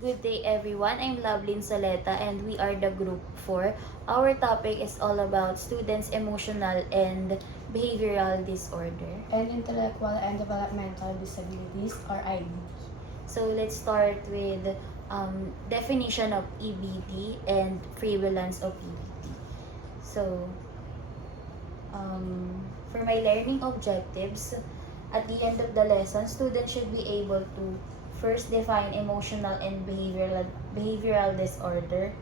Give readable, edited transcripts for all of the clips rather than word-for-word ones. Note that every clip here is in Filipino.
Good day everyone, I'm Lovelyn Saleta and we are the group 4. Our topic is all about students' emotional and behavioral disorder. And intellectual and developmental disabilities or IDD. So let's start with definition of EBD and prevalence of EBD. So for my learning objectives, at the end of the lesson, students should be able to first define emotional and behavioral disorder.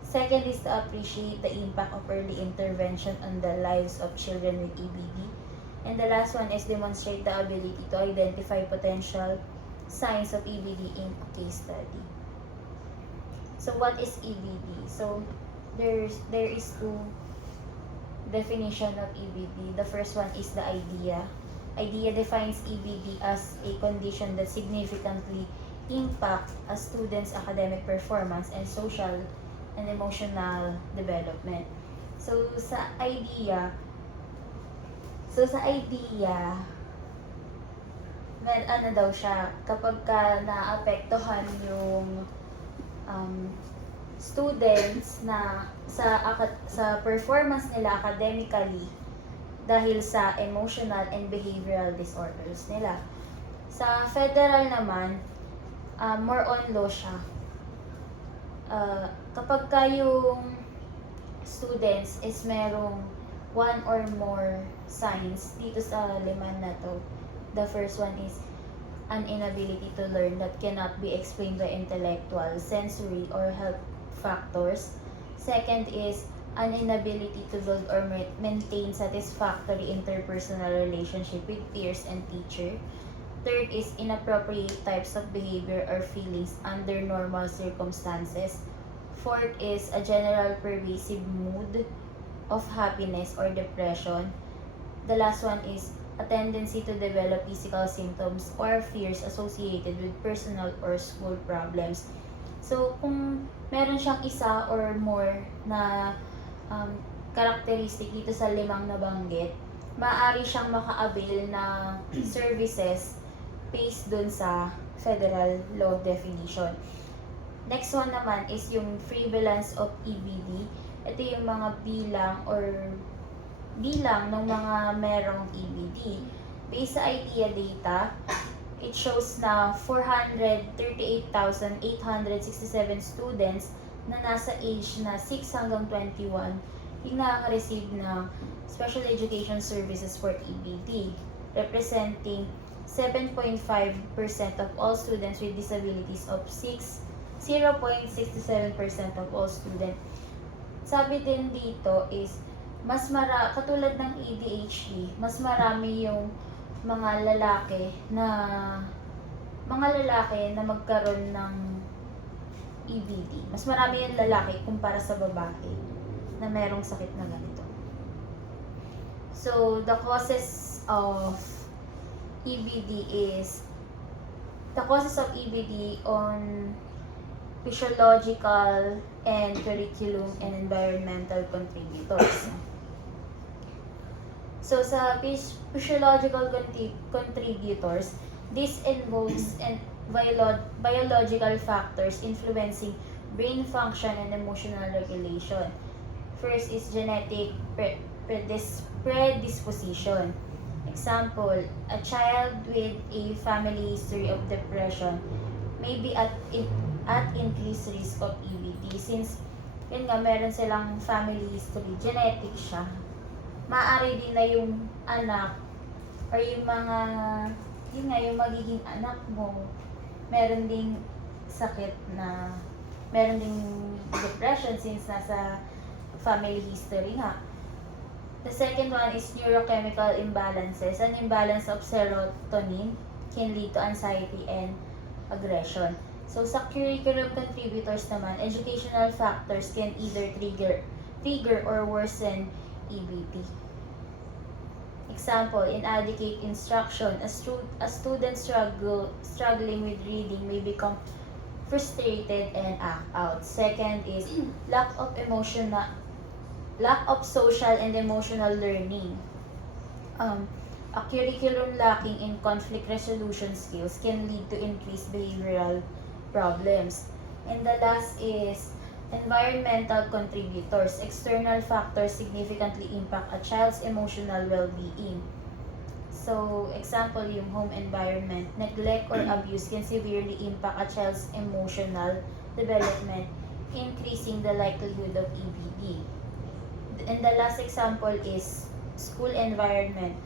Second is to appreciate the impact of early intervention on the lives of children with EBD. And the last one is demonstrate the ability to identify potential signs of EBD in a case study. So what is EBD? So there is two definition of EBD. The first one is the idea. IDEA defines EBD as a condition that significantly impact a student's academic performance and social and emotional development. So sa IDEA, ano daw siya, kapag ka naapektuhan yung students na sa performance nila academically dahil sa emotional and behavioral disorders nila. Sa federal naman, more on law siya. Kapag ka yung students is merong one or more signs dito sa liman na to. The first one is an inability to learn that cannot be explained by intellectual, sensory, or health factors. Second is an inability to build or maintain satisfactory interpersonal relationship with peers and teacher. Third is inappropriate types of behavior or feelings under normal circumstances. Fourth is a general pervasive mood of happiness or depression. The last one is a tendency to develop physical symptoms or fears associated with personal or school problems. So, kung meron siyang isa or more na characteristic dito sa limang nabanggit, maaari siyang maka-avail ng services based dun sa federal law definition. Next one naman is yung prevalence of EBD. Ito yung mga bilang ng mga merong EBD. Based sa IDEA data, it shows na 438,867 students na nasa age na 6 hanggang 21 yung nakaka-receive ng special education services for EBD, representing 7.5% of all students with disabilities of 0.67% of all students. Sabi din dito is katulad ng ADHD, mas marami yung mga lalaki na magkaroon ng EBD. Mas marami yung lalaki kumpara sa babae na merong sakit na ganito. So, the causes of EBD on physiological and curriculum and environmental contributors. So, sa physiological contributors, this involves biological factors influencing brain function and emotional regulation. First is genetic predisposition. Example, a child with a family history of depression may be at increased risk of EBD since yun nga, meron silang family history, genetic siya. Maaari din na yung anak or yung yung magiging anak mo, meron ding sakit na, meron ding depression since nasa family history nga. The second one is neurochemical imbalances. An imbalance of serotonin can lead to anxiety and aggression. So sa curriculum contributors naman, educational factors can either trigger or worsen EBD. Example, inadequate instruction. A student struggling with reading may become frustrated and act out. Second is lack of social and emotional learning. A curriculum lacking in conflict resolution skills can lead to increased behavioral problems. And the last is environmental contributors. External factors significantly impact a child's emotional well-being. So, example, yung home environment. Neglect or abuse can severely impact a child's emotional development, increasing the likelihood of EBD. And the last example is school environment.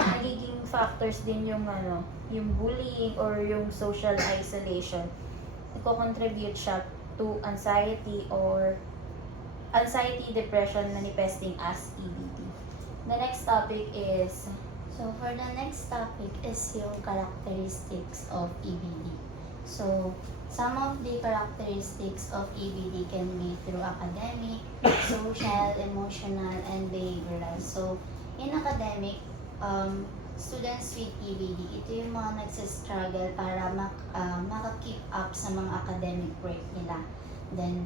Nagiging factors din yung bullying or yung social isolation. Nagko-contribute siya to anxiety, depression manifesting as EBD. The next topic is So for the next topic is yung characteristics of EBD. So some of the characteristics of EBD can be through academic, social, emotional, and behavioral. So in academic, students with EBD, ito yung mga nagsistruggle para maka-keep up sa mga academic work nila. Then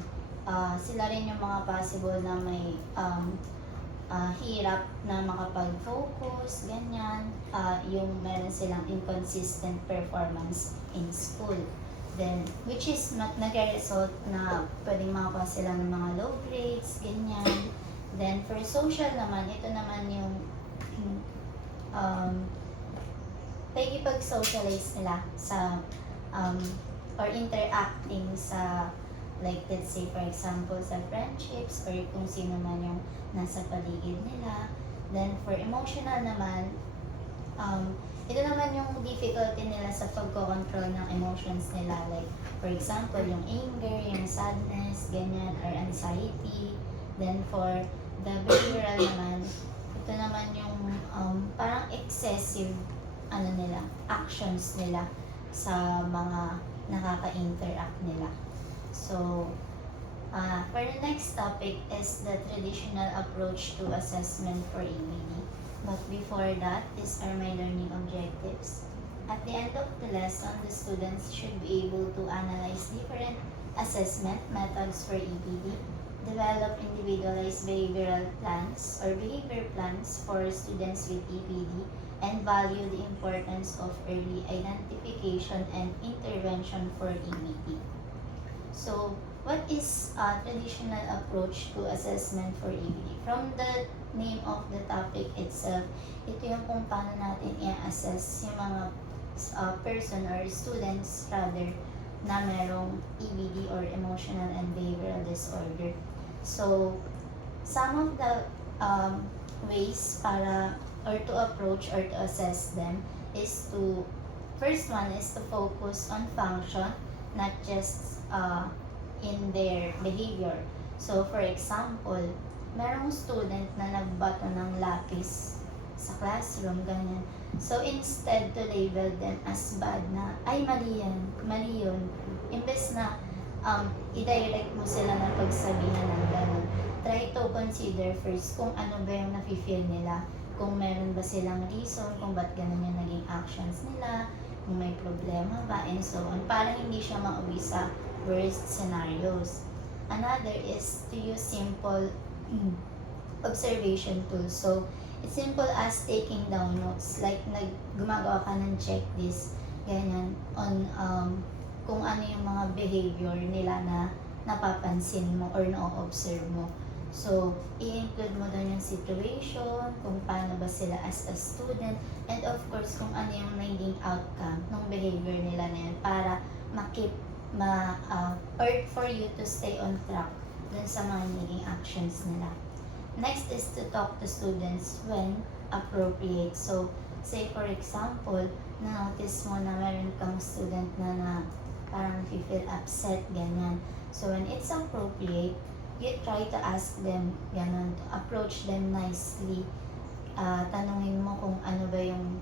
sila rin yung mga possible na may hirap na makapag-focus, ganyan, yung meron silang inconsistent performance in school. Then, which is nag-result na pwedeng makakuha sila ng mga low grades, ganyan. Then, for social naman, ito naman yung pag-socialize nila sa or interacting sa like let's say for example sa friendships or kung sino man yung nasa paligid nila. Then for emotional naman, ito naman yung difficulty nila sa pagko-control ng emotions nila, like for example yung anger, yung sadness, ganyan, or anxiety. Then for the behavioral naman, ito naman yung parang excessive actions nila sa mga nakaka-interact nila. So, for the next topic is the traditional approach to assessment for EBD. But before that, these are my learning objectives. At the end of the lesson, the students should be able to analyze different assessment methods for EBD, develop individualized behavioral plans or behavior plans for students with EBD, and value the importance of early identification and intervention for EBD. So, what is a traditional approach to assessment for EBD? From the name of the topic itself, ito yung kung paano natin i-assess yung mga person or students rather na merong EBD or emotional and behavioral disorder. So, some of the ways para or to approach or to assess them is to, first one is to focus on function, not just in their behavior. So, for example, merong student na nagbato ng lapis sa classroom, ganyan. So, instead to label them as bad na, ay mali yun. Imbes na i-direct mo sila na pagsabihan ng gano'n, try to consider first kung ano ba yung nafe-feel nila, kung meron ba silang reason, kung ba't gano'n yung naging actions nila, kung may problema ba, and so on, para hindi siya mauwi sa worst scenarios. Another is to use simple observation tools. So, it's simple as taking down notes. Like, gumagawa ka ng checklist, ganyan, on kung ano yung mga behavior nila na napapansin mo or na-observe mo. So, i-include mo doon yung situation, kung paano ba sila as a student, and of course, kung ano yung naging outcome ng behavior nila na yun para ma-keep or for you to stay on track dun sa mga naging actions nila. Next is to talk to students when appropriate. So, say for example, na-notice mo na meron kang student na parang feel upset, ganyan. So, when it's appropriate, you try to ask them, ganun, to approach them nicely. Tanungin mo kung ano ba yung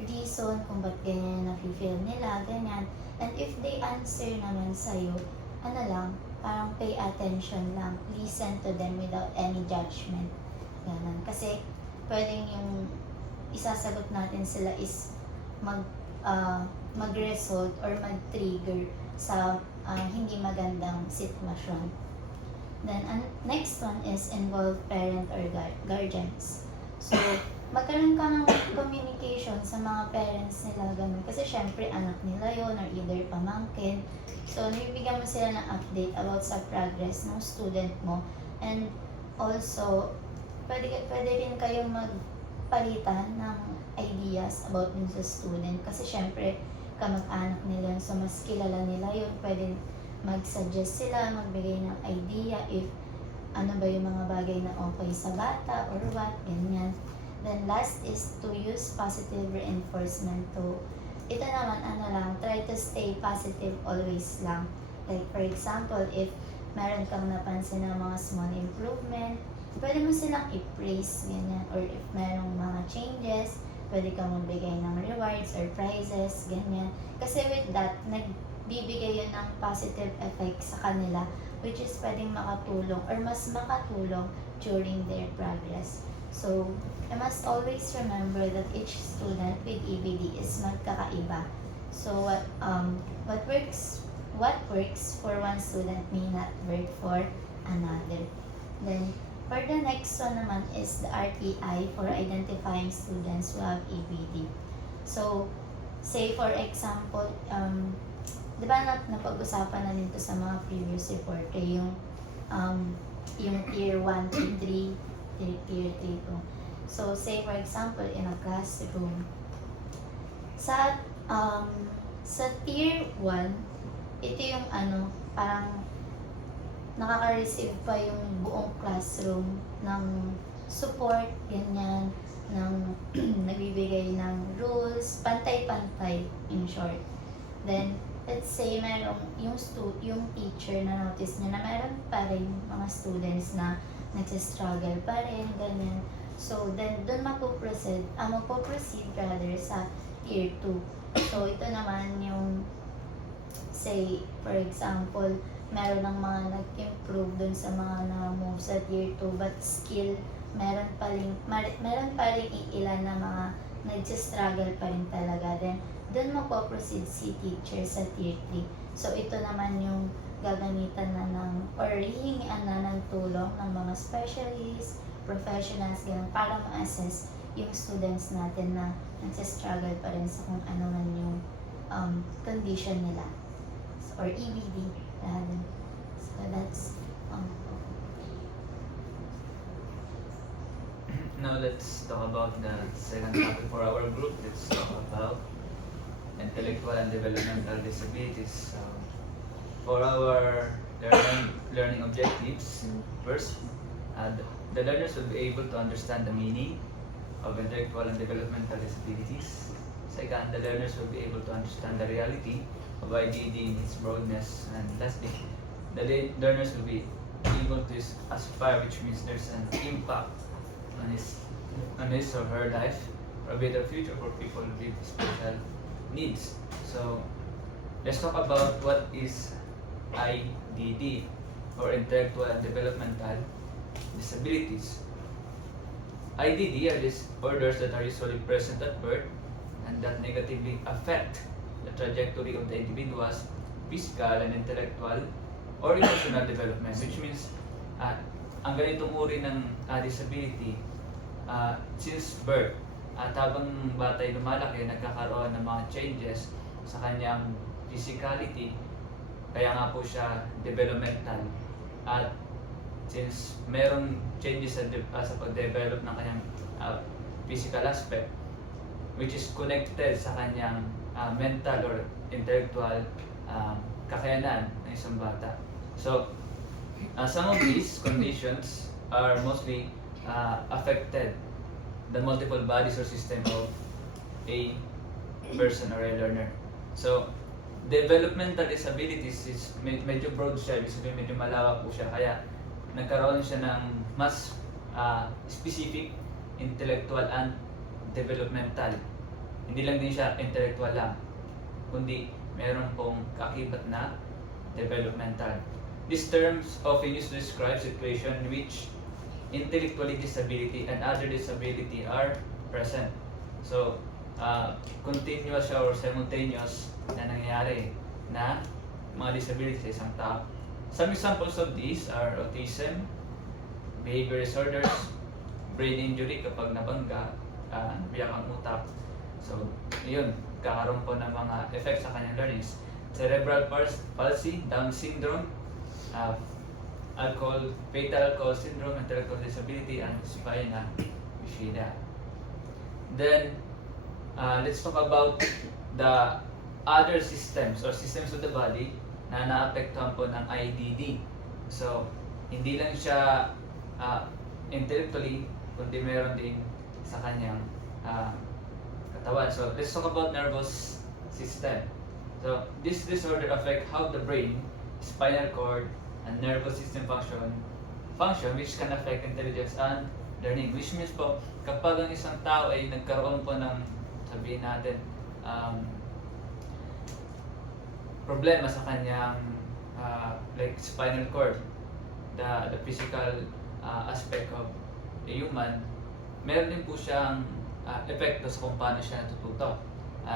reason, kung ba't ganyan na-feel nila, ganyan. And if they answer naman sa'yo, parang pay attention lang. Listen to them without any judgment. Ganun. Kasi, pwedeng yung isasagot natin sila is mag-result or mag-trigger sa hindi magandang sitwasyon. Then, next one is involve parent or guardians. So, magkaroon ka ng communication sa mga parents nila, ganun. Kasi syempre, anak nila yon or either pamangkin. So, nabibigyan mo sila ng update about sa progress ng student mo. And also, pwede rin kayong magpalitan ng ideas about dun sa student. Kasi syempre, kamag-anak nila yun. So, mas kilala nila yun. Pwede mag-suggest sila, magbigay ng idea if ano ba yung mga bagay na okay sa bata or what, ganyan. Then last is to use positive reinforcement to, ito naman ano lang, try to stay positive always lang. Like for example, if meron kang napansin ng mga small improvement, pwede mo silang i-praise, ganyan. Or if merong mga changes, pwede kang magbigay ng rewards or prizes, ganyan. Kasi with that, nagbibigay yun ng positive effect sa kanila, which is pwedeng makatulong or mas makatulong during their progress. So, I must always remember that each student with EBD is magkakaiba. So, what works for one student may not work for another. Then, for the next one naman is the RTI for identifying students who have EBD. So, say for example, di ba napag-usapan na din to sa mga previous report, yung tier 1, tier 3, tier 3 po. So, say for example, in a classroom, sa tier 1, ito yung parang nakaka-receive pa yung buong classroom ng support, ganyan, ng nagbibigay ng rules, pantay-pantay, in short. Then, let's say merong yung teacher na notice niya na meron pa rin mga students na nagsistruggle pa rin, ganyan. So, then, doon magpo-proceed rather sa tier 2. So, ito naman yung, say, for example, meron ng mga nag-improve doon sa mga na-move sa tier 2, but skill, meron pa rin iilan na mga nagsistruggle pa rin talaga. Then, doon magpo-proceed si teacher sa tier 3. So, ito naman yung gagamitan na or hihingian na ng tulong ng mga specialists, professionals, ganun, para ma-assess yung students natin na nagsistruggle pa rin sa kung ano man yung condition nila. Or EBD, rather. So, that's Now let's talk about the second topic for our group. Let's talk about intellectual and developmental disabilities. For our learning objectives, first, the learners will be able to understand the meaning of intellectual and developmental disabilities. Second, the learners will be able to understand the reality of IDD in its broadness. And lastly, the learners will be able to aspire, which means there's an impact on his or her life for a better future for people with special needs. So, let's talk about what is IDD, or intellectual and developmental disabilities. IDD are disorders that are usually present at birth and that negatively affect the trajectory of the individual's physical and intellectual or emotional development, which means ang ganitong uri ng disability since birth at habang batay lumalaki, nagkakaroon ng mga changes sa kanyang physicality, kaya nga po siya developmental. At since merong changes sa pag-develop ng kanyang physical aspect, which is connected sa kanyang mental or intellectual kakayanan ng isang bata. So, some of these conditions are mostly affected the multiple bodies or system of a person or a learner. So, developmental disabilities is medyo broad siya, medyo malawak po siya, kaya nagkaroon siya ng mas specific intellectual and developmental. Hindi lang din siya intellectual lang, kundi meron pong kakibat na developmental. These terms often used to describe situation in which intellectual disability and other disability are present. So, continuous or simultaneous na nangyayari na mga disabilities sa isang tao. Some examples of these are autism, behavior disorders, brain injury kapag nabangga, nabiyak ang utak. So, yun, kakaroon po ng mga effects sa kanyang learnings. Cerebral palsy, Down syndrome, fatal alcohol syndrome, intellectual disability, and spina bifida. Then, let's talk about the other systems or systems of the body na naapektuhan po ng IDD. So, hindi lang siya intellectually, kundi meron din sa kanyang katawan. So, let's talk about nervous system. So, this disorder affect how the brain, spinal cord, and nervous system function which can affect intelligence and learning. Which means po, kapag ang isang tao ay nagkaroon po ng, sabihin natin, problema sa kanyang like spinal cord, the physical aspect of a human, meron din po siyang epekto sa kung paano siya natututo.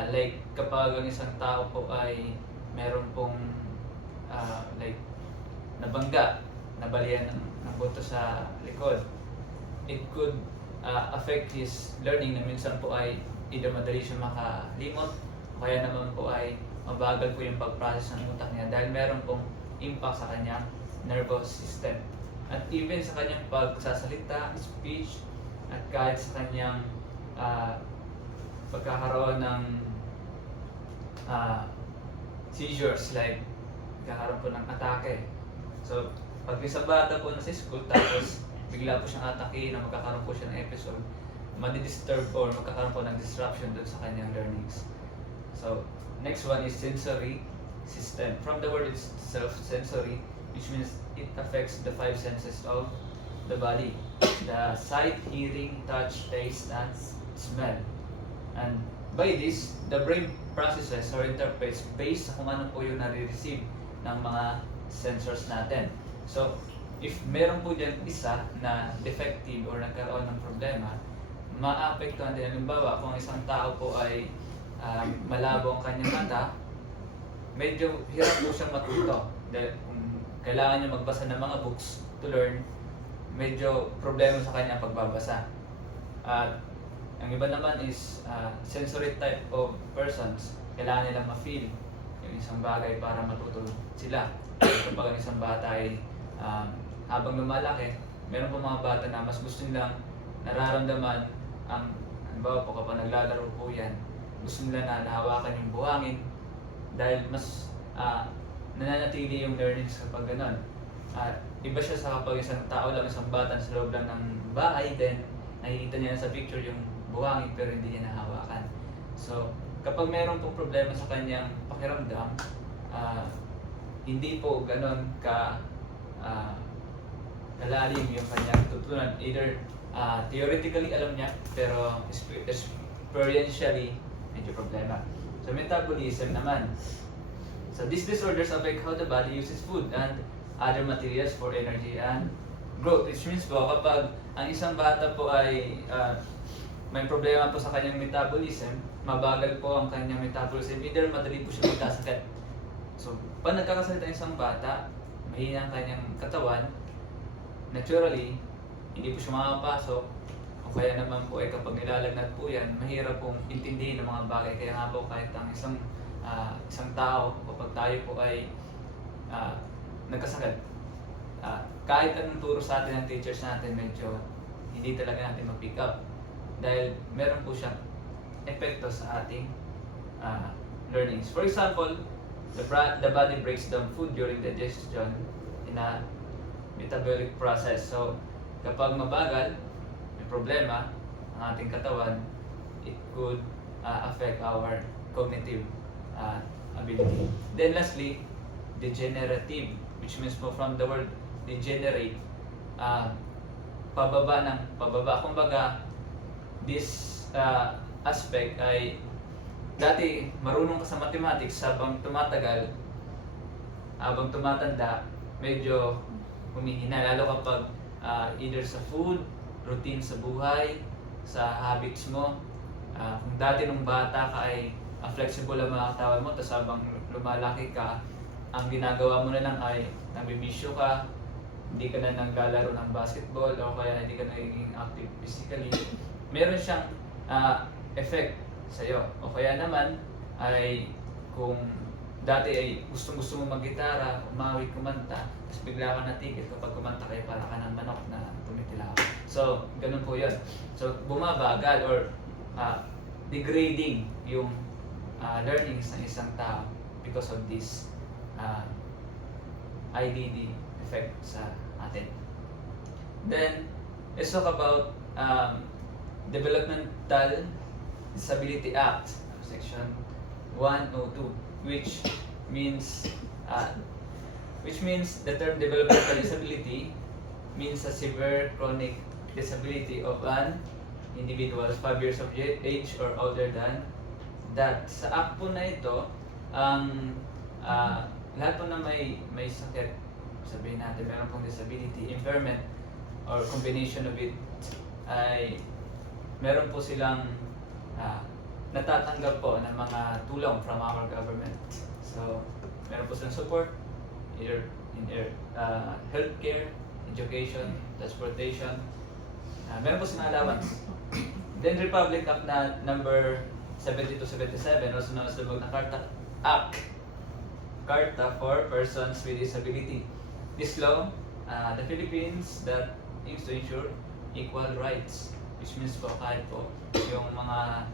Like kapag ang isang tao po ay meron pong like nabangga, nabalian ng buto sa likod, it could affect his learning na minsan po ay either madali siya makalimot o kaya naman po ay mabagal po yung pag-process ng utak niya dahil meron pong impact sa kanyang nervous system. At even sa kanyang pagsasalita, speech, at kahit sa kanyang pagkakaroon ng seizures, like kakaroon po ng atake. So, pag isang bata po na sa school, tapos bigla po siyang atake na magkakaroon po siya ng episode, madi-disturb or magkakaroon po ng disruption doon sa kanyang learnings. So, next one is sensory system. From the word itself, sensory, which means it affects the 5 senses of the body. The sight, hearing, touch, taste, and smell. And by this, the brain processes or interprets based sa kung ano po yung nare-receive ng mga sensors natin. So, if meron po dyan isa na defective or nagkaroon ng problema, maapektuhan din. Halimbawa, kung isang tao po ay malabo ang kanyang mata, medyo hirap po siyang matuto. Dahil kung kailangan niya magbasa ng mga books to learn, medyo problema sa kanya ang pagbabasa. At ang iba naman is sensory type of persons, kailangan nilang ma-feel yung isang bagay para matuto sila. Kapag ang isang bata ay habang lumalaki, meron po mga bata na mas gusto nilang nararamdaman ang, halimbawa po kapag naglalaro po yan, gusto nila na nahawakan yung buhangin dahil mas nananatili yung learnings kapag ganon. Iba siya sa kapag isang tao lang, isang bata sa loob lang ng bahay, then nakikita niya sa picture yung buhangin pero hindi niya nahawakan. So, kapag meron pong problema sa kanyang pakiramdam, hindi po ganon kalalim yung kanyang tutunan. Either theoretically alam niya, pero experientially medyo problema. So, metabolism naman. So, these disorders affect how the body uses food and other materials for energy and growth. Which means po, kapag ang isang bata po ay may problema po sa kanyang metabolism, mabagal po ang kanyang metabolism, either madali po siya magkasakit. So, pag nagkakasalita ang isang bata, mahina ang kanyang katawan, naturally, hindi po siya makapasok, o kaya naman po ay kapag nilalagnat po yan, mahirap pong intindihin ng mga bagay. Kaya nga po kahit ang isang tao, kapag tayo po ay nagkasakit, kahit anong turo sa atin ng teachers natin, medyo hindi talaga natin mag-pick up. Dahil meron po siyang epekto sa ating learnings. For example, the body breaks down food during digestion in a metabolic process. So, kapag mabagal, may problema ang ating katawan, it could affect our cognitive ability. Then lastly, degenerative, which means po from the word degenerate, pababa. Kumbaga, this aspect ay dati marunong ka sa mathematics, habang tumatagal, habang tumatanda, medyo humihina, lalo kapag either sa food, routine sa buhay, sa habits mo. Kung dati nung bata ka ay flexible ang mga katawan mo, tapos habang lumalaki ka, ang ginagawa mo na lang ay nabibisyo ka, hindi ka na naglalaro ng basketball o kaya hindi ka nagiging active physically. Meron siyang effect sa'yo. O kaya naman ay kung dati ay gusto mo mag-gitara, umawit, kumanta, tapos bigla ka natigil kapag kumanta kayo para ka ng manok na tumitilaw. So, ganun po yun. So, bumabagal or degrading yung learnings ng isang tao because of this IDD effect sa atin. Then, let's talk about Developmental Disability Act, Section 102, which means the term developmental disability means a severe chronic disability of an individual 5 years of age or older than that. Sa act po na ito, ang lahat po na may sakit, sabihin natin meron pong disability, impairment, or combination of it, ay meron po silang natatanggap po ng mga tulong from our government. So, meron po silang support either in healthcare, education, transportation. Meron po silang allowance. Then Republic Act na number 7277, also known as the Magna Carta Act, Carta for Persons with Disability. This law, the Philippines, that aims to ensure equal rights, which means po kahit po yung mga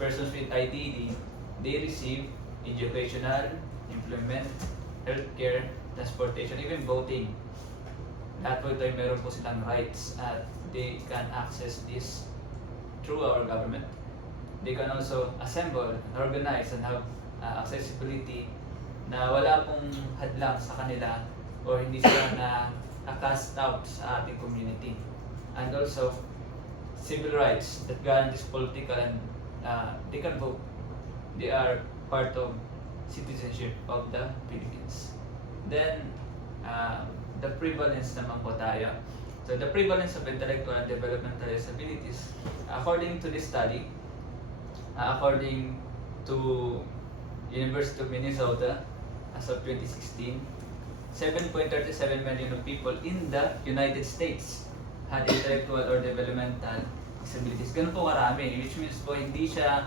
persons with IDD, they receive educational, employment, healthcare, transportation, even voting. Lahat po ito ay meron po silang rights at they can access this through our government. They can also assemble, organize, and have accessibility na wala pong hadlang sa kanila or hindi sila cast out sa ating community. And also, civil rights that guarantees political and they can vote. They are part of citizenship of the Philippines. Then, the prevalence naman po tayo. So, the prevalence of intellectual and developmental disabilities, according to this study, according to University of Minnesota, as of 2016, 7.37 million of people in the United States had intellectual or developmental disabilities. Ganun po karami, which means po hindi siya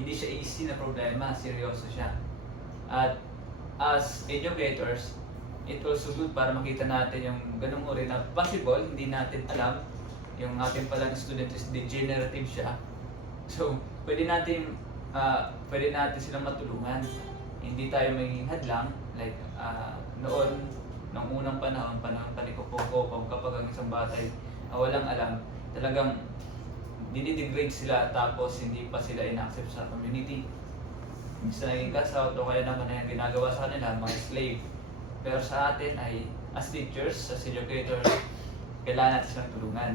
easy na problema, seryoso siya. At as educators, it also good para makita natin yung ganung uri na possible, hindi natin alam, yung ating palang student is degenerative siya. So, pwede natin silang matulungan. Hindi tayo magiging hadlang, like noon, nung unang panahon pa ni Kopong, kapag ang isang bata ay walang alam, talagang dinidegrade sila tapos hindi pa sila in-accept sa community. Imbis na naging cast-out o kaya naman na yung ginagawa sa kanila, mga slave. Pero sa atin ay, as teachers, as educators, kailangan natin silang tulungan.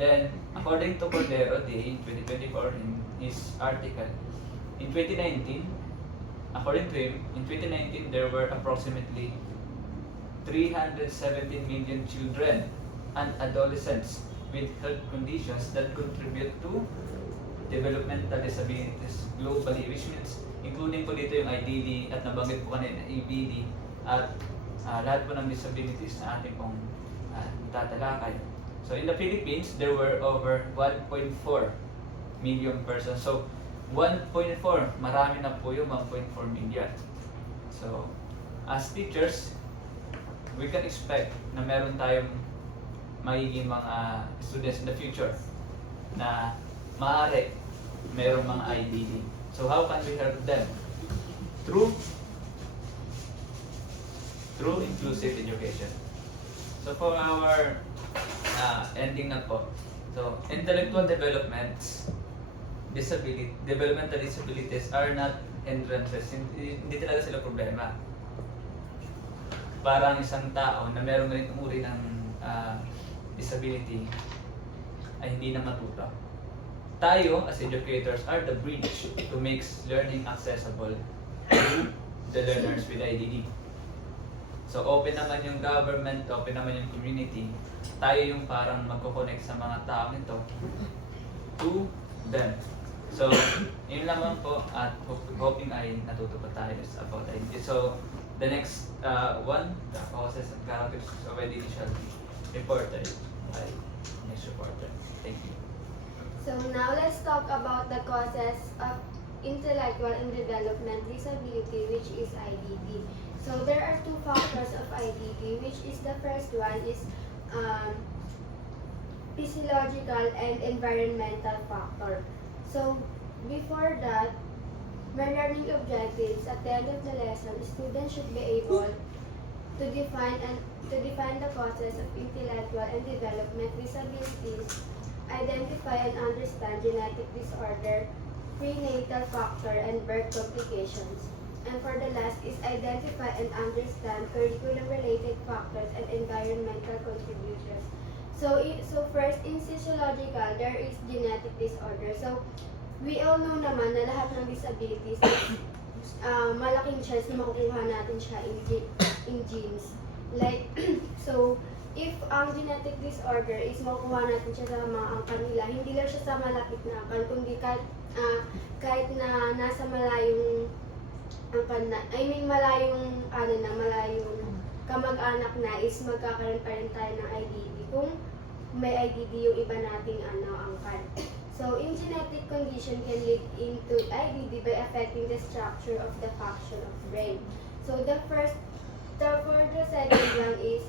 Then, according to Cordero Day 2024 in his article, in 2019, according to him, in 2019 there were approximately 317 million children and adolescents with health conditions that contribute to developmental disabilities globally, which means including po dito yung IDD at nabanggit po kanina ABD at lahat po ng disabilities na ating pong tatalakay. So in the Philippines, there were over 1.4 million persons. So 1.4, marami na po yung 1.4 million. So as teachers, we can expect na meron tayong magiging mga students in the future na maaari merong mga IDD. So how can we help them? Through inclusive education. So for our ending na po, so intellectual developmental disabilities are not hindrances. Hindi talaga sila problema. Parang isang tao na meron ganitong uri ng disability ay hindi na matuto. Tayo as educators are the bridge to make learning accessible to the learners with IDD. So open naman yung government, open naman yung community. Tayo yung parang magko-connect sa mga tao nito to them. So, yun lamang po at hoping ay natuto pa tayo about IDD. So, the next one, the causes and characteristics of IDD shall be reported by next reporter. Thank you. So now let's talk about the causes of intellectual and development disability, which is IDD. So there are two factors of IDD, which is the first one is um, physiological and environmental factor. So before that, my learning objectives at the end of the lesson, students should be able to define the causes of intellectual and development disabilities, identify and understand genetic disorder, prenatal factor, and birth complications. And for the last is identify and understand curriculum-related factors and environmental contributors. So first, in physiological, there is genetic disorder. So we all know naman na lahat ng disabilities malaking chance na makukuha natin siya in genes. Like, so, if ang genetic disorder is makukuha natin siya sa mga angkan nila, hindi lang siya sa malapit na angkan, kundi kahit na nasa malayong angkan na, malayong kamag-anak na is magkakaroon pa rin tayo ng IDD kung may IDD yung iba nating angkan. So, in genetic condition can lead into IDD by affecting the structure of the function of brain. So, for the second one is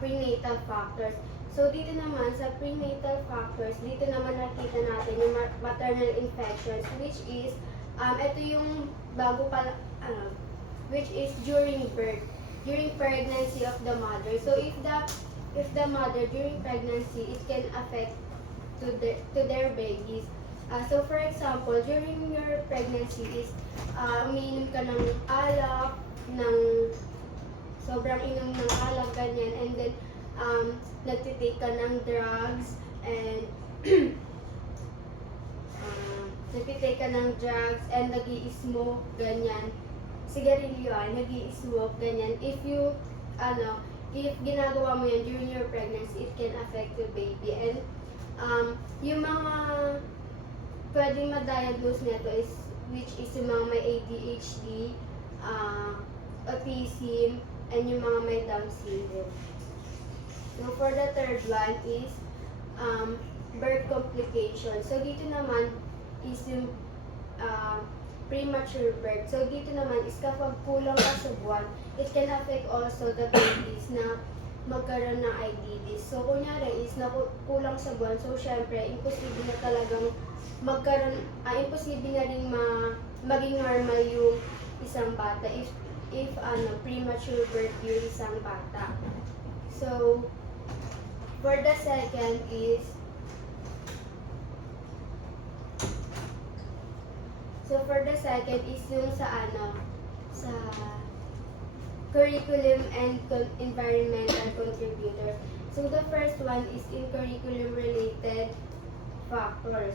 prenatal factors. So, dito naman sa prenatal factors, dito naman nakita natin yung maternal infections, which is, ito yung bago pa, which is during birth, during pregnancy of the mother. So, if the mother during pregnancy, it can affect to their babies. So for example, during your pregnancy is umiinom ka ng alak, sobrang inom ng alak, ganyan, and then nagtitake ka ng drugs, and nagtitake ka ng drugs, and nag-i-smoke, ganyan. Sigarilyo nag-i-smoke, ganyan. If ginagawa mo yan during your pregnancy, it can affect the baby. And yung mga pwedeng ma-diagnose nito is, which is yung mga may ADHD, autism, and yung mga may Down syndrome. So for the third one is birth complications. So dito naman is yung premature birth. So dito naman is kapag kulang ka sa buwan, it can affect also the babies na magkaroon ng IDD. So, kunyari is kulang sa buwan. So, syempre, imposible na talagang imposible na rin maging normal yung isang bata if premature birth yung isang bata. So, for the second is yung sa curriculum and environmental contributors. So the first one is in curriculum related factors.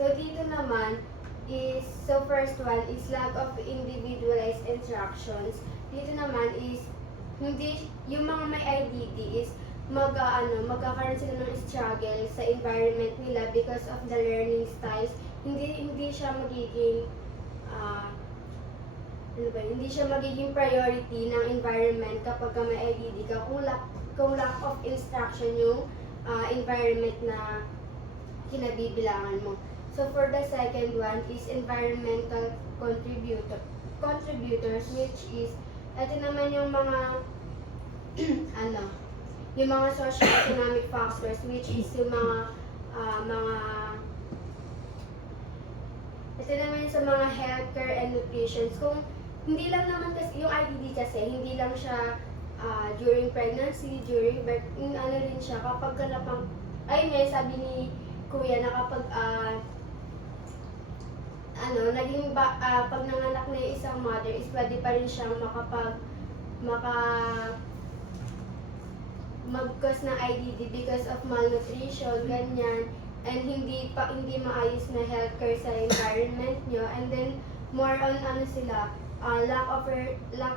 So dito naman is, so first one is lack of individualized instructions. Dito naman is hindi yung mga may IDD is magkakaroon sila ng struggle sa environment nila because of the learning styles. Hindi siya magiging hindi siya magiging priority ng environment kapag may IDD ka kung lack of instruction yung environment na kinabibilangan mo. So for the second one is environmental contributors, which is ito naman yung mga yung mga socio-economic factors, which is yung ito naman sa mga healthcare and nutrition. Kung hindi lang naman kasi, yung IDD kasi, hindi lang siya during pregnancy, during birth, rin siya, kapag ka sabi ni Kuya na kapag, pag nanganak na yung isang mother, is pwede pa rin siyang mag-cause ng IDD because of malnutrition, ganyan. And hindi maayos na healthcare sa environment nyo, and then more on lack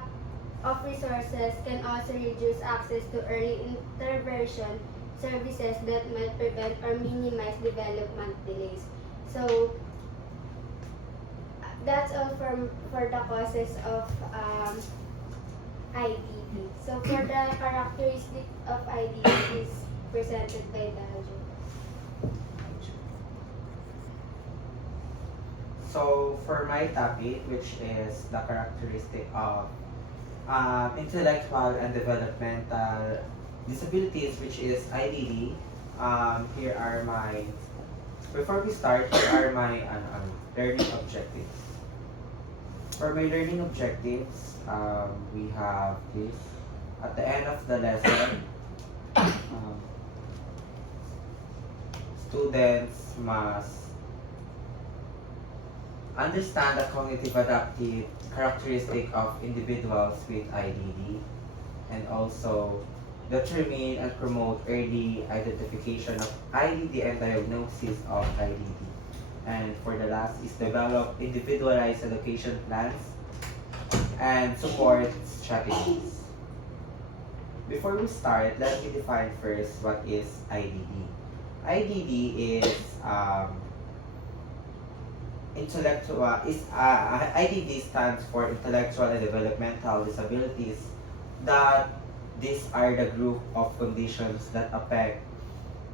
of resources can also reduce access to early intervention services that might prevent or minimize development delays. So that's all for the causes of IDD. So for the characteristic of IDD is presented by Dajo. So for my topic, which is the characteristic of intellectual and developmental disabilities, which is IDD, here are my, before we start, here are my learning objectives. For my learning objectives, we have this. At the end of the lesson, students must understand the cognitive adaptive characteristic of individuals with IDD, and also determine and promote early identification of IDD and diagnosis of IDD. And for the last is develop individualized education plans and support strategies. Before we start, let me define first what is IDD. IDD is IDD stands for intellectual and developmental disabilities. That these are the group of conditions that affect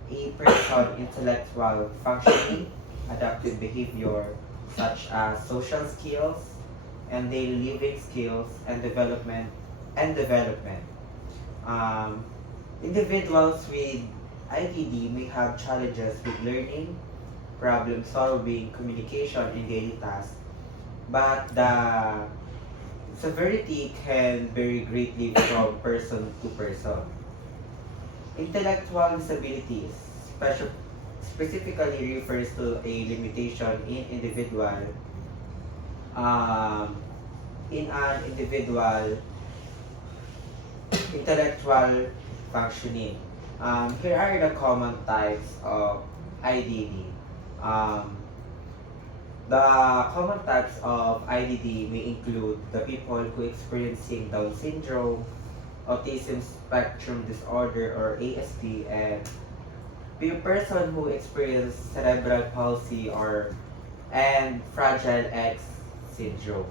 a person's intellectual functioning, adaptive behavior, such as social skills and daily living skills and development. Individuals with IDD may have challenges with learning, problem solving, communication in daily tasks, but the severity can vary greatly from person to person. Intellectual disabilities specifically refers to a limitation in an individual intellectual functioning. Here are the common types of IDD. The common types of IDD may include the people who experiencing Down syndrome, autism spectrum disorder or ASD, and the person who experience cerebral palsy and Fragile X syndrome.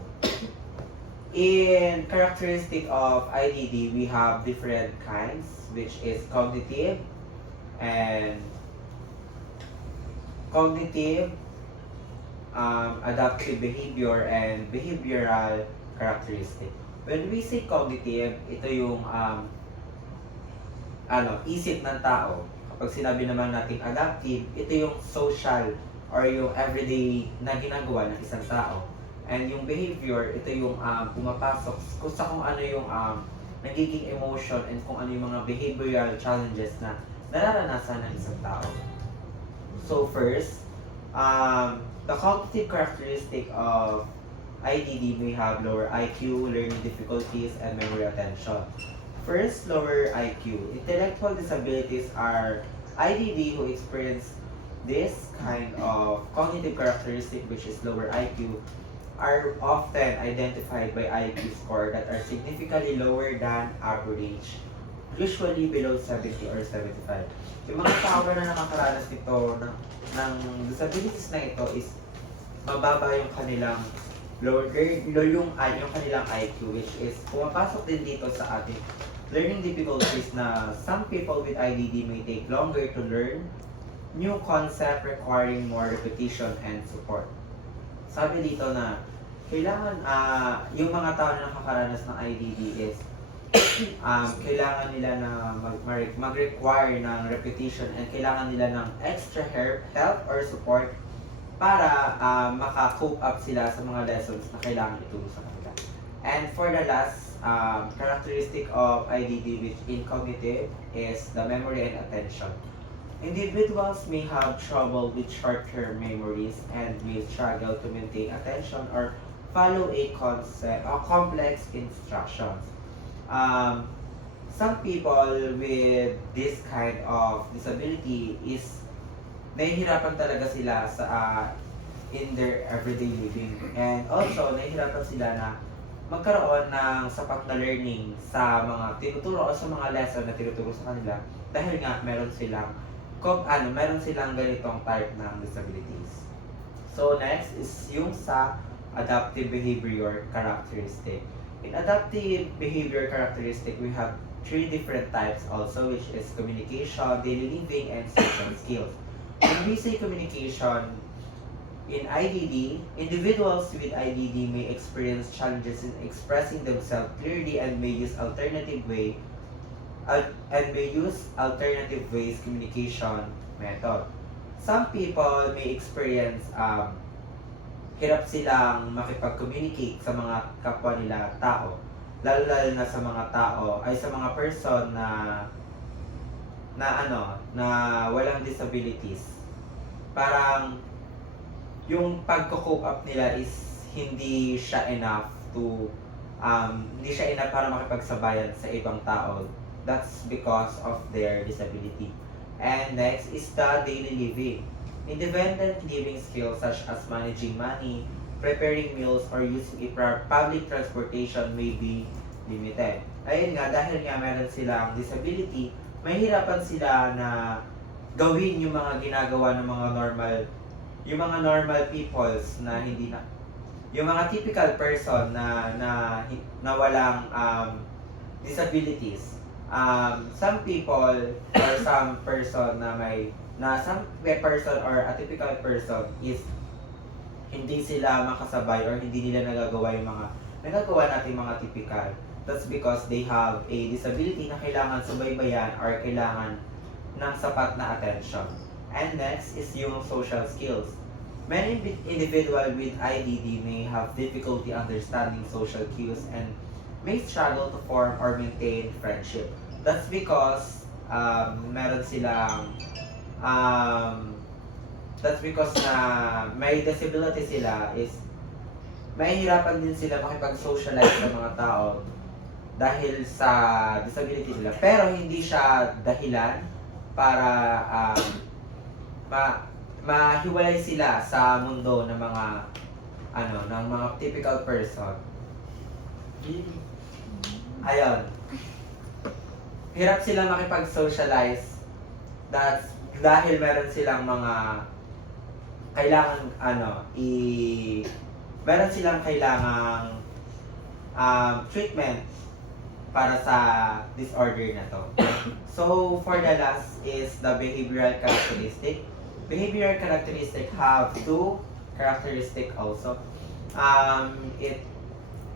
In characteristic of IDD, we have different kinds, which is cognitive, adaptive behavior, and behavioral characteristic. When we say cognitive, ito yung isip ng tao. Kapag sinabi naman natin adaptive, ito yung social or yung everyday na ginagawa ng isang tao. And yung behavior, ito yung pumapasok kung ano yung nagiging emotion and kung ano yung mga behavioral challenges na nararanasan ng isang tao. So first, the cognitive characteristic of IDD may have lower IQ, learning difficulties, and memory retention. First, lower IQ. Intellectual disabilities are IDD who experience this kind of cognitive characteristic, which is lower IQ, are often identified by IQ score that are significantly lower than average, usually below 70 or 75. Yung mga tao na nakakaranas nito ng disabilities na ito is mababa yung kanilang yung kanilang IQ, which is pumapasok din dito sa ating learning difficulties na some people with IDD may take longer to learn new concept requiring more repetition and support. Sabi dito na kailangan yung mga tao na nakakaranas ng IDD is kailangan nila na mag-require ng repetition and kailangan nila ng extra help or support para maka-cope up sila sa mga lessons na kailangan ituro sa kanila. And for the last characteristic of IDD which in cognitive is the memory and attention. Individuals may have trouble with short-term memories and may struggle to maintain attention or follow a concept or complex instructions. Some people with this kind of disability is nahihirapan talaga sila sa in their everyday living, and also nahihirapan sila na magkaroon ng sapat na learning sa mga tinuturo o sa mga lesson na tinuturo sa kanila dahil nga meron silang ganitong type ng disabilities. So next is yung sa adaptive behavior characteristic. In adaptive behavior characteristic, we have three different types also, which is communication, daily living, and social skills. When we say communication, in IDD, individuals with IDD may experience challenges in expressing themselves clearly and may use alternative ways communication method. Some people may experience hirap silang makipag-communicate sa mga kapwa nila tao, lalo na sa mga tao ay sa mga person na walang disabilities. Parang yung pagko-cope up nila is hindi siya enough para makipagsabayan sa ibang tao. That's because of their disability. And next is the daily living. Independent living skills such as managing money, preparing meals, or using public transportation may be limited. Ayun nga, dahil nga meron silang disability, mahirapan sila na gawin yung mga ginagawa ng mga normal peoples na hindi na, yung mga typical person na walang disabilities. Some people or some person some person or a typical person is hindi sila makasabay or hindi nila nagagawa yung mga nagagawa natin mga typical. That's because they have a disability na kailangan subaybayan or kailangan ng sapat na attention. And next is yung social skills. Many individuals with IDD may have difficulty understanding social cues and may struggle to form or maintain friendship. That's because meron silang that's because na may disability sila is mahihirapan din sila makipag-socialize sa mga tao dahil sa disability nila. Pero hindi siya dahilan para mahiwalay sila sa mundo ng mga typical person. Ayun. Hirap sila makipag-socialize dahil meron silang mga meron silang kailangang treatment para sa disorder na to. So, for the last is the behavioral characteristic. Behavioral characteristic have two characteristic also. It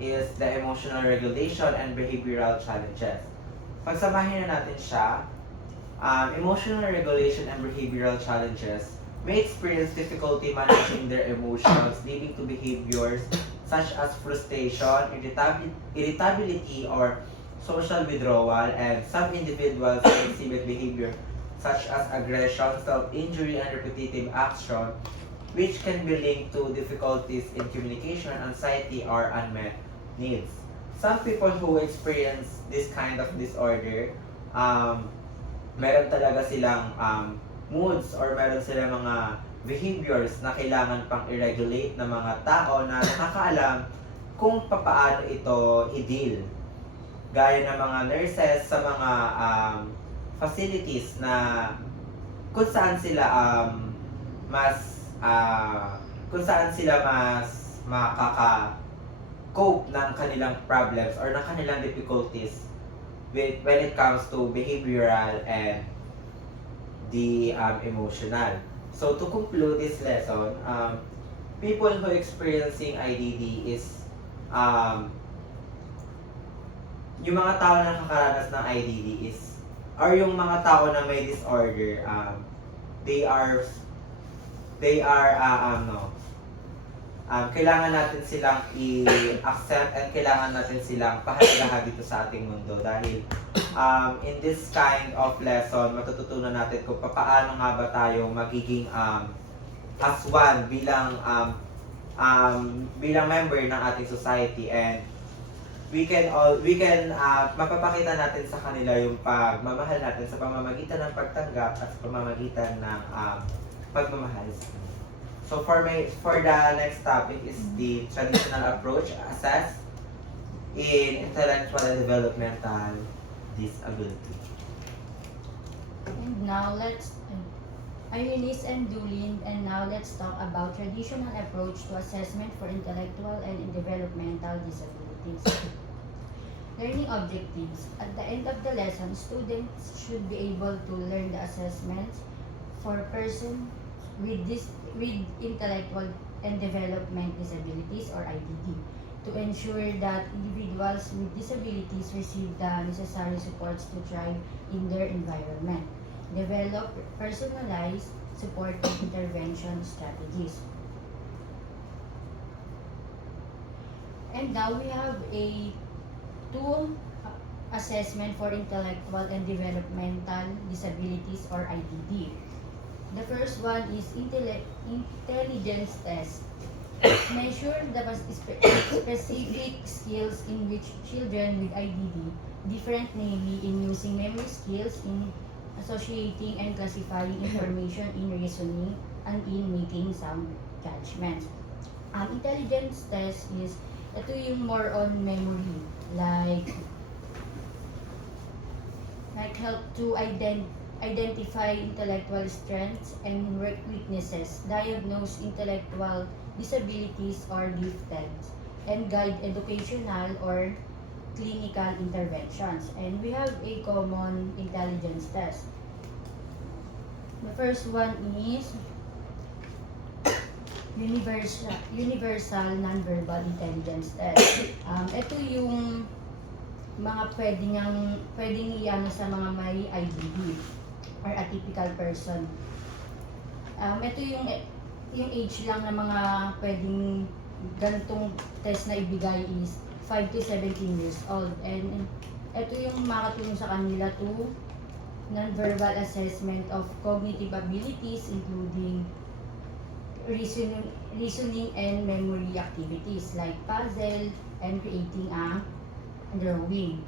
is the emotional regulation and behavioral challenges. Pagsamahin na natin siya, emotional regulation and behavioral challenges may experience difficulty managing their emotions, leading to behaviors such as frustration, irritability, or social withdrawal, and some individuals may exhibit behavior such as aggression, self-injury, and repetitive action, which can be linked to difficulties in communication, anxiety, or unmet needs. Some people who experience this kind of disorder, meron talaga silang moods or meron silang mga behaviors na kailangan pang i-regulate ng mga tao na nakakaalam kung paano ito i-deal. Gaya ng mga nurses sa mga facilities na kung saan sila mas makaka-cope ng kanilang problems or ng kanilang difficulties when it comes to behavioral and the emotional. So to conclude this lesson, people who experiencing IDD is yung mga tao na nakakaranas ng IDD is or yung mga tao na may disorder, kailangan natin silang i-accept at kailangan natin silang pahalagahan dito sa ating mundo dahil in this kind of lesson, matututunan natin kung paano nga ba tayo magiging as one bilang member ng ating society, and we can mapapakita natin sa kanila yung pagmamahal natin sa pamamagitan ng pagtanggap at sa pamamagitan ng pagmamahal. So for the next topic is the traditional approach assess in intellectual and developmental disability. And now Irelis and Dulin, and now let's talk about traditional approach to assessment for intellectual and developmental disabilities. Learning objectives. At the end of the lesson, students should be able to learn the assessments for person with intellectual and development disabilities or IDD to ensure that individuals with disabilities receive the necessary supports to thrive in their environment. Develop personalized support and intervention strategies. And now we have a two assessment for intellectual and developmental disabilities or IDD. The first one is intelligence test. Measure the specific skills in which children with IDD different namely in using memory skills, in associating and classifying information, in reasoning, and in making some judgments. Intelligence test is ito yung more on memory, like help to identify intellectual strengths and weaknesses, diagnose intellectual disabilities or gifteds, and guide educational or clinical interventions. And we have a common intelligence test. The first one is universal nonverbal intelligence test. Ito yung mga pwedeng i-ano sa mga may IDD or atypical person. Ito yung age lang ng mga pwedeng ganitong test na ibigay is 5 to 17 years old. And ito yung makatulong sa kanila to nonverbal assessment of cognitive abilities including reasoning and memory activities like puzzle and creating a drawing.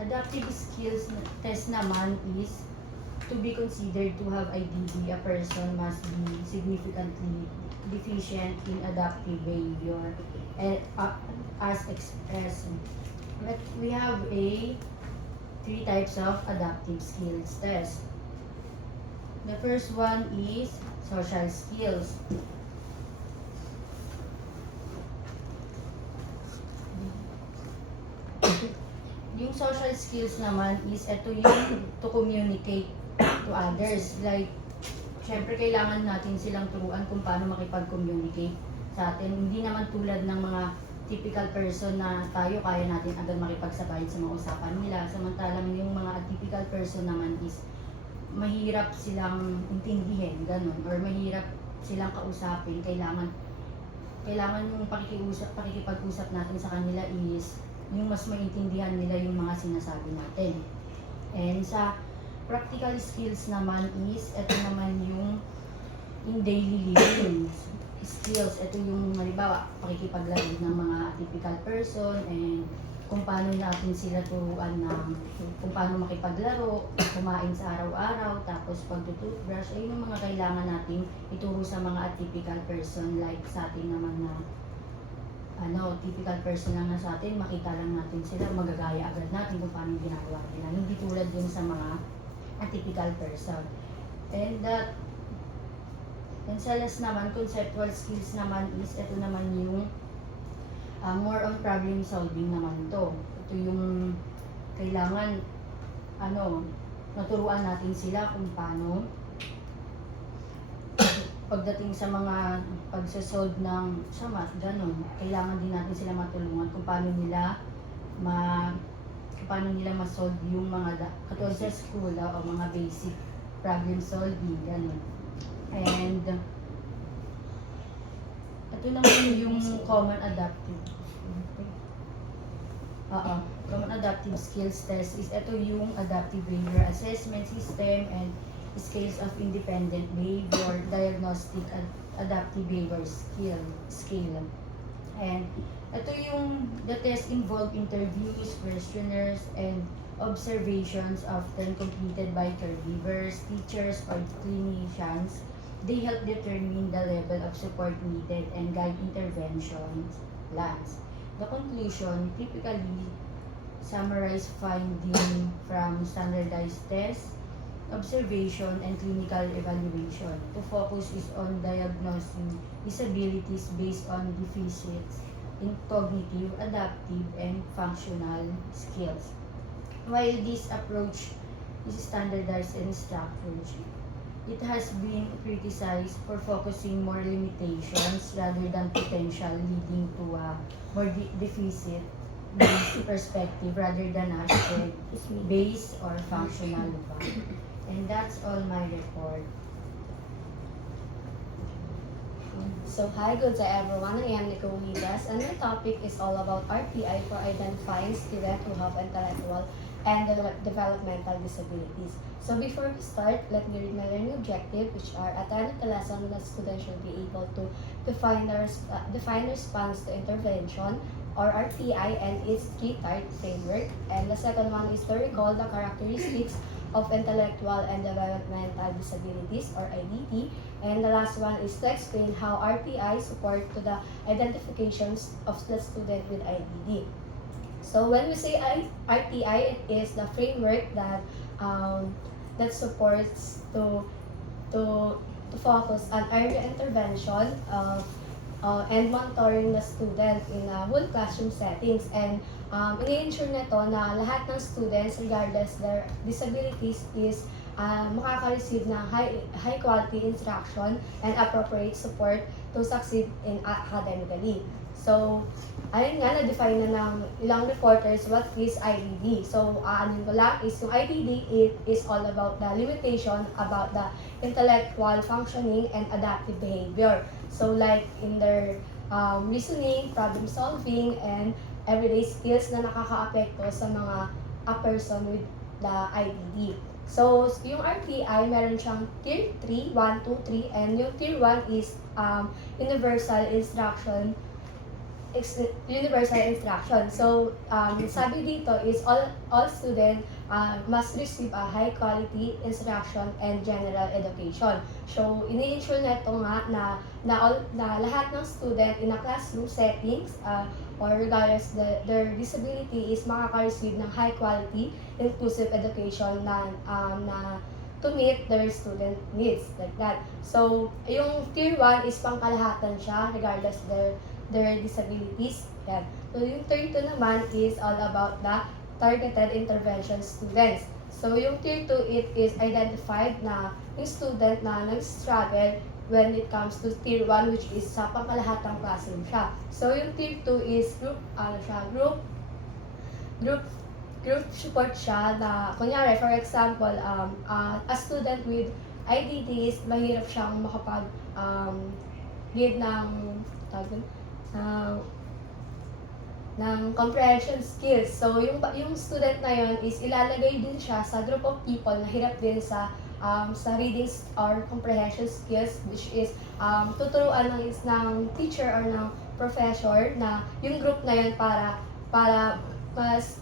Adaptive skills test naman is to be considered to have IDD, a person must be significantly deficient in adaptive behavior and as expressed. But we have three types of adaptive skills test. The first one is social skills. Yung social skills naman is ito yung to communicate to others. Like, syempre kailangan natin silang turuan kung paano makipag-communicate sa atin. Hindi naman tulad ng mga typical person na tayo kaya natin agad makipagsabayad sa mga usapan nila. Samantalang yung mga atypical person naman is mahirap silang intindihin, ganun, or mahirap silang kausapin. Kailangan yung pakikipag-usap natin sa kanila is yung mas maintindihan nila yung mga sinasabi natin. And sa practical skills naman is, ito naman yung in daily living skills. Ito yung halimbawa, pakikipaglaro ng mga atypical person and kung paano natin sila turuan ng kung paano makipaglaro, kumain sa araw-araw, tapos pagtutoothbrush, ay yung mga kailangan natin ituro sa mga atypical person. Like sa atin naman na typical person lang na sa atin, makita lang natin sila, magagaya agad natin kung paano ginagawa nila. Hindi tulad yun sa mga atypical person. And sa last naman, conceptual skills naman is, ito naman yung more on problem solving naman to. Ito yung kailangan naturuan natin sila kung paano pagdating sa mga pagsasolve ng sa math, ganun. Kailangan din natin sila matulungan kung paano nila ma-solve yung mga katulad sa school o mga basic problem solving, ganun. And ito naman yung common adaptive skills test is ito yung adaptive behavior assessment system and scales of independent behavior, diagnostic adaptive behavior scale. And ito yung the test involve interviews, questionnaires, and observations often completed by caregivers, teachers, or clinicians. They help determine the level of support needed and guide interventions plans. The conclusion typically summarize finding from standardized tests, observation, and clinical evaluation. To focus is on diagnosing disabilities based on deficits in cognitive, adaptive, and functional skills. While this approach is standardized and structured, it has been criticized for focusing more limitations rather than potential, leading to a more deficit-based perspective rather than a strength-based or functional one. And that's all my report. So hi, good day everyone. I am Nicole Rivas and my topic is all about RTI for identifying students who have intellectual and developmental disabilities. So before we start, let me read my learning objective, which are at the end of the lesson, the student should be able to define response to intervention or RTI and its three-type framework. And the second one is to recall the characteristics of intellectual and developmental disabilities or IDD. And the last one is to explain how RTI support to the identifications of the student with IDD. So when we say RTI, it is the framework that that supports to focus on early intervention and monitoring the student in whole classroom settings, and ini-ensure nito na lahat ng students regardless their disabilities is makaka-receive ng high quality instruction and appropriate support to succeed in academically. So, ayun nga, na-define na ng ilang reporters what is IDD. So, ano ko lang is yung IDD, it is all about the limitation about the intellectual functioning and adaptive behavior. So, like in their reasoning, problem solving, and everyday skills na nakaka-apekto sa a person with the IDD. So, yung RTI, meron siyang Tier 3, 1, 2, 3, and yung Tier 1 is universal instruction. So, sabi dito is all students must receive a high quality instruction and general education. So, ini-ensure na ito nga na lahat ng student in a classroom settings or regardless their disability is makaka-receive ng high quality inclusive education na to meet their student needs, like that. So, yung Tier 1 is pangkalahatan siya regardless their disabilities. Yan. So, yung Tier 2 naman is all about the targeted intervention students. So, yung Tier 2, it is identified na yung student na nag-struggle when it comes to Tier 1, which is sa pangkalahatang classroom siya. So, yung Tier 2 is group support siya na, kunyari, for example, a student with IDD is mahirap siyang lead ng comprehension skills. So, yung student na yun is ilalagay din siya sa group of people na hirap din sa reading or comprehension skills, which is tuturuan ng teacher or ng professor na yung group na yun para mas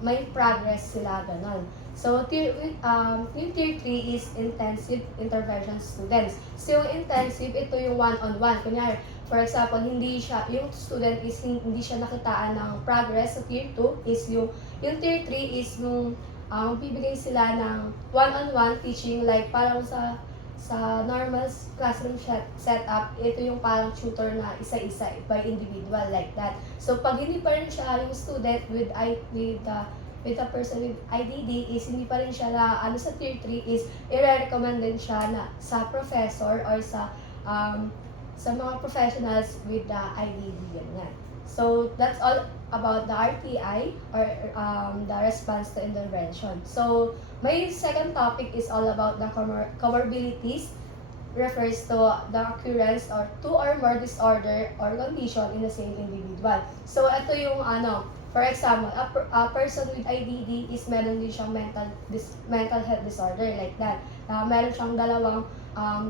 may progress sila, ganon. So, yung Tier 3 is intensive intervention students. So, yung intensive, ito yung one-on-one. Kunyari, for example, yung student is hindi siya nakitaan ng progress. Sa Tier 2 is yung Tier 3 is yung bibigay sila ng one-on-one teaching, like parang sa normal classroom setup, ito yung parang tutor na isa-isa by individual, like that. So, pag hindi pa rin siya yung student with a person with IDD is hindi pa rin siya na sa Tier 3 is i-recommend din siya na sa professor or sa mga professionals with the IDD, ganyan. So, that's all about the RTI or the response to intervention. So, my second topic is all about the comorbidities, refers to the occurrence or two or more disorder or condition in the same individual. So, ito yung for example, a person with IDD is meron din siyang mental health disorder, like that. Meron siyang dalawang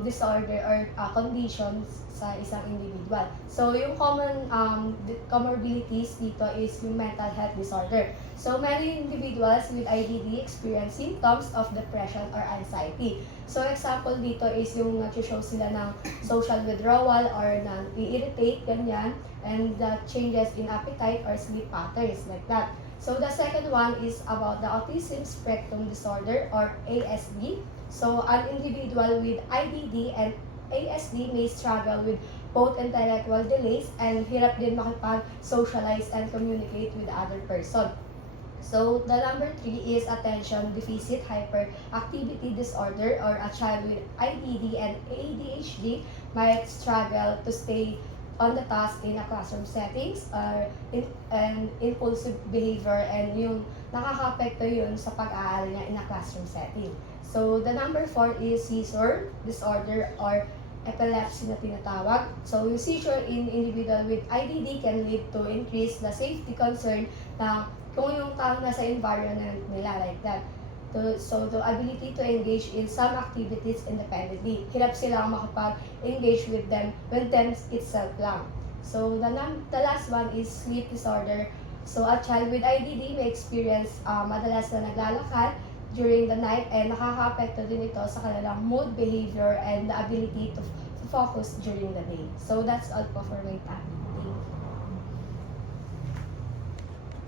disorder or conditions sa isang individual. So, yung common comorbidities dito is yung mental health disorder. So, many individuals with IDD experience symptoms of depression or anxiety. So, example dito is yung nag-show sila ng social withdrawal or nang-i-irritate, ganyan, and the changes in appetite or sleep patterns, like that. So, the second one is about the autism spectrum disorder or ASD. So, an individual with IDD and ASD may struggle with both intellectual delays and hirap din makipag-socialize and communicate with the other person. So, the number 3 is attention deficit hyperactivity disorder, or a child with IDD and ADHD might struggle to stay on the task in a classroom settings, or and impulsive behavior, and yung nakaka-apekto yun sa pag-aaral niya in a classroom setting. So, the number 4 is seizure disorder or epilepsy na tinatawag. So, yung seizure in individual with IDD can lead to increase the safety concern na kung yung tao nasa environment nila like that. So, the ability to engage in some activities independently. Hirap silang makapag-engage with them when tense itself lang. So, the last one is sleep disorder. So, a child with IDD may experience madalas na naglalakad during the night, and nakaka-apekto din ito sa kanilang mood, behavior, and the ability to focus during the day. So, that's all po for my time.